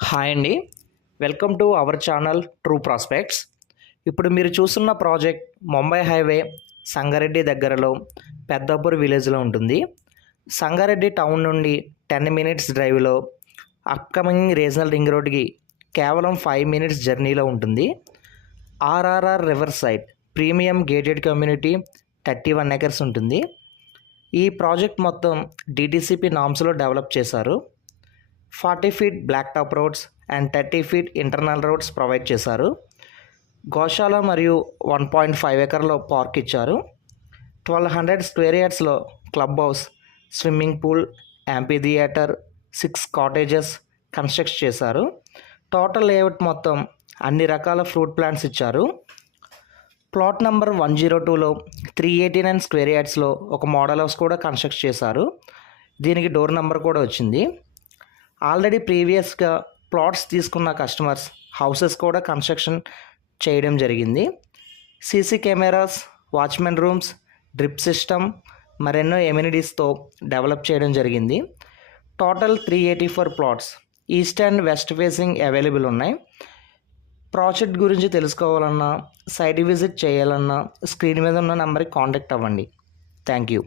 Hi అండి. Welcome to our channel true prospects. ఇప్పుడు మీరు చూస్తున్న ప్రాజెక్ట్ ముంబై హైవే సంగారెడ్డి దగ్గరలో పెద్దాపూర్ విలేజ్లో ఉంటుంది. సంగారెడ్డి టౌన్ నుండి 10 మినిట్స్ డ్రైవ్లో అప్కమింగ్ రీజనల్ రింగ్ రోడ్కి కేవలం 5 మినిట్స్ జర్నీలో ఉంటుంది. RRR riverside premium gated community 31 acres ఉంటుంది. ఈ ప్రాజెక్ట్ మొత్తం డిటిసిపి నామ్స్లో డెవలప్ చేశారు. 40 feet black top roads and 30 feet internal roads provide చేశారు. గోశాల మరియు 1.5 ఎకర్లో పార్క్ ఇచ్చారు. 1200 స్క్వేర్ యార్డ్స్లో clubhouse, swimming pool, amphitheatre, 6 cottages construct చేశారు. టోటల్ లేఅవుట్ మొత్తం అన్ని రకాల ఫ్రూట్ ప్లాంట్స్ ఇచ్చారు. ప్లాట్ నెంబర్ 102లో 389 స్క్వేర్ యార్డ్స్లో ఒక మోడల్ హౌస్ కూడా కన్స్ట్రక్ట్ చేశారు. దీనికి డోర్ నెంబర్ కూడా వచ్చింది. ఆల్రెడీ ప్రీవియస్గా ప్లాట్స్ తీసుకున్న కస్టమర్స్ హౌసెస్ కూడా కన్స్ట్రక్షన్ చేయడం జరిగింది. CC cameras, watchman rooms, drip system, మరెన్నో ఎమ్యూనిటీస్తో డెవలప్ చేయడం జరిగింది. Total 384 plots east and west facing available ఉన్నాయి. ప్రాజెక్ట్ గురించి తెలుసుకోవాలన్నా, సైట్ విజిట్ చేయాలన్నా స్క్రీన్ మీద ఉన్న నెంబర్కి కాంటాక్ట్ అవ్వండి. Thank you.